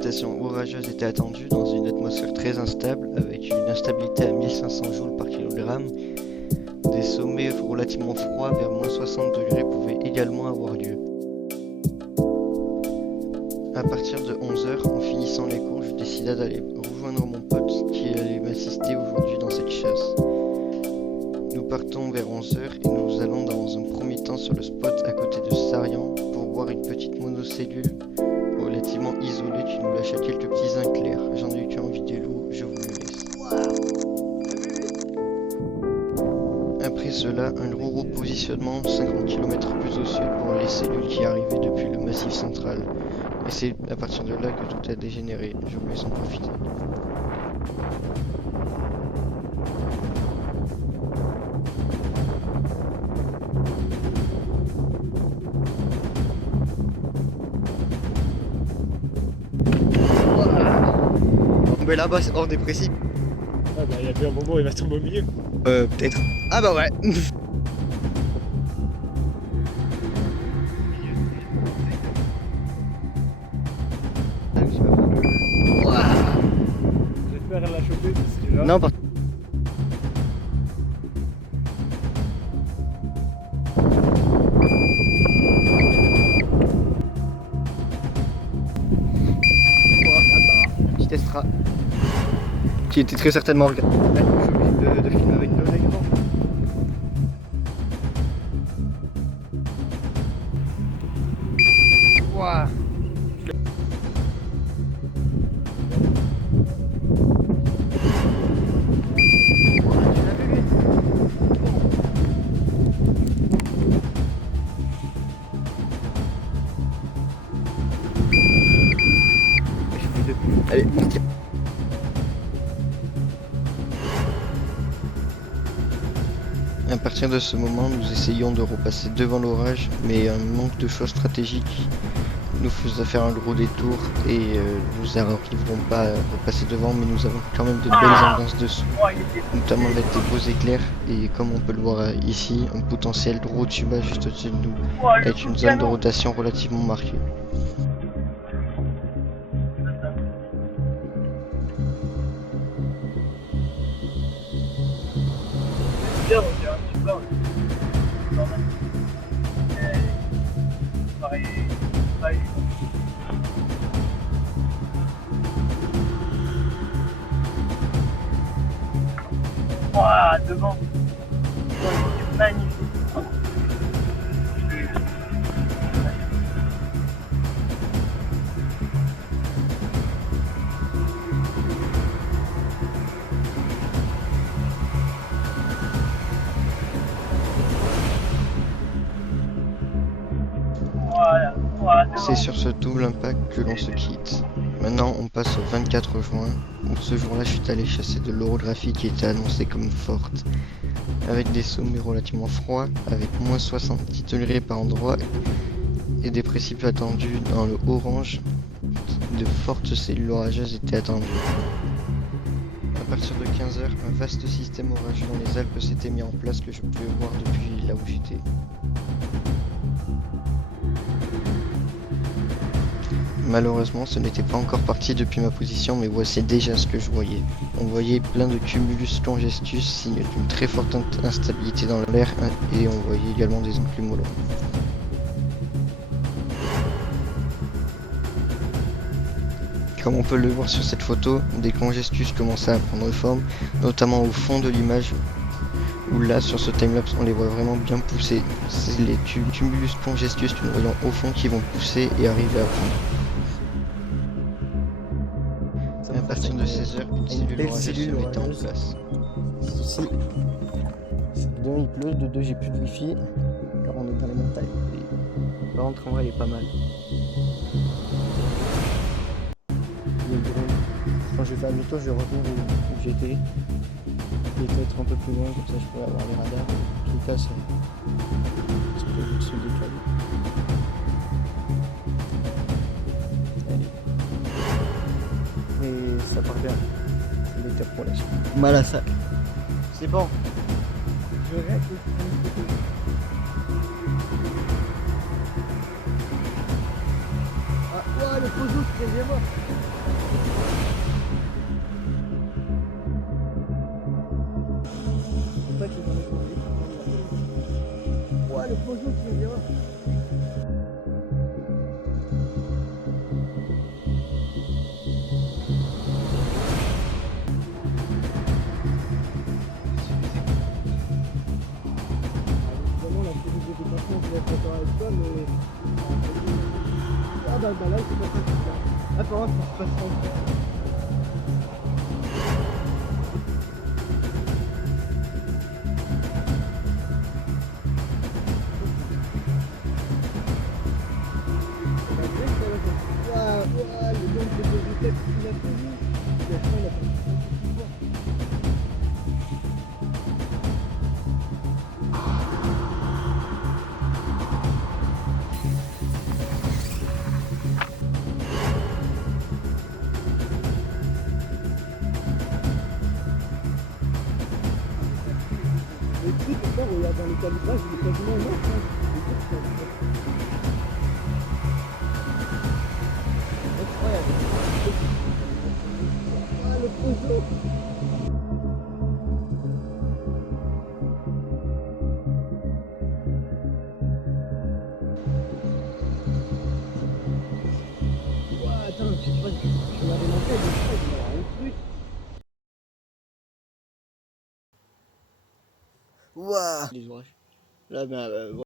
précipitations orageuses étaient attendues dans une atmosphère très instable, avec une instabilité à 1500 joules par kilogramme. Des sommets relativement froids vers moins 60 degrés pouvaient également avoir lieu. À partir de 11h, en finissant les cours, je décida d'aller rejoindre mon pote qui allait m'assister aujourd'hui dans cette chasse. Nous partons vers 11h et nous allons dans un premier temps sur le spot à côté de Sarian pour voir une petite monocellule relativement isolée qui nous lâcha quelques petits éclairs. J'en ai eu qu'un en vidéo, je vous le laisse. Après cela, un gros repositionnement 50 km plus au sud pour les cellules qui arrivaient depuis le massif central. Et c'est à partir de là que tout a dégénéré, je vous laisse en profiter. Mais là-bas, on est précis. Ah bah il y a bien un moment où il va tomber au milieu. Peut-être. Ah bah ouais. J'espère la choper parce que là... Non, par... Petit Estra. Qui était très certainement le cas. Ouais, je suis obligé de filmer avec deux écrans. Ouah. Allez, à partir de ce moment, nous essayons de repasser devant l'orage, mais un manque de choix stratégique nous faisait faire un gros détour et nous n'arriverons pas à repasser devant, mais nous avons quand même de belles ambiances dessous, notamment avec des beaux éclairs et comme on peut le voir ici, un potentiel gros tuba juste au-dessus de nous, avec une zone de rotation relativement marquée. Bien, on dirait un tuba. Normal. Pareil. Ouah, devant. C'est magnifique. C'est sur ce double impact que l'on se quitte. Maintenant on passe au 24 juin, où ce jour-là je suis allé chasser de l'orographie qui était annoncée comme forte, avec des sommets relativement froids, avec moins 70 degrés par endroit, et des précipits attendus dans le orange. De fortes cellules orageuses étaient attendues. À partir de 15h, un vaste système orageux dans les Alpes s'était mis en place que je pouvais voir depuis là où j'étais. Malheureusement, ce n'était pas encore parti depuis ma position, mais voici déjà ce que je voyais. On voyait plein de cumulus congestus, signe d'une très forte instabilité dans l'air, et on voyait également des enclumes au loin. Comme on peut le voir sur cette photo, des congestus commençaient à prendre forme, notamment au fond de l'image, où là, sur ce timelapse, on les voit vraiment bien pousser. C'est les cumulus congestus que nous voyons au fond qui vont pousser et arriver à prendre. À partir de 16h, une cellule orageuse se mettait en place. Ici, de 1 il pleut, de 2 j'ai plus de wifi, alors on est dans les montagnes. Et par contre en vrai il est pas mal. Il y a le drone. Quand je vais faire demi-tour, je vais revenir où j'étais. Et peut-être un peu plus loin, comme ça je peux avoir les radars. En tout cas ça peut se décaler. Mais ça part bien. C'est l'étape pour la suite. Mal à ça. C'est bon. Je reste. Ah, ouais, le pozo, viens voir. En fait, j'en ai compris. Ouais, le projet qui vient. Évidemment, la série de déplacement, je vais être d'accord avec toi, mais. Ah bah là, c'est pas ça qui se passe. Attends, ça se passe en le nombre de vitesse qu'il a connu. Il a fait la le truc, encore, regarde dans les calibrages, il est quasiment mort. Incroyable. Ah, le projet. Attends, je sais pas, je vais aller monter, mais je vais avoir un truc. Ouah. Les ouvrages. Là, ben,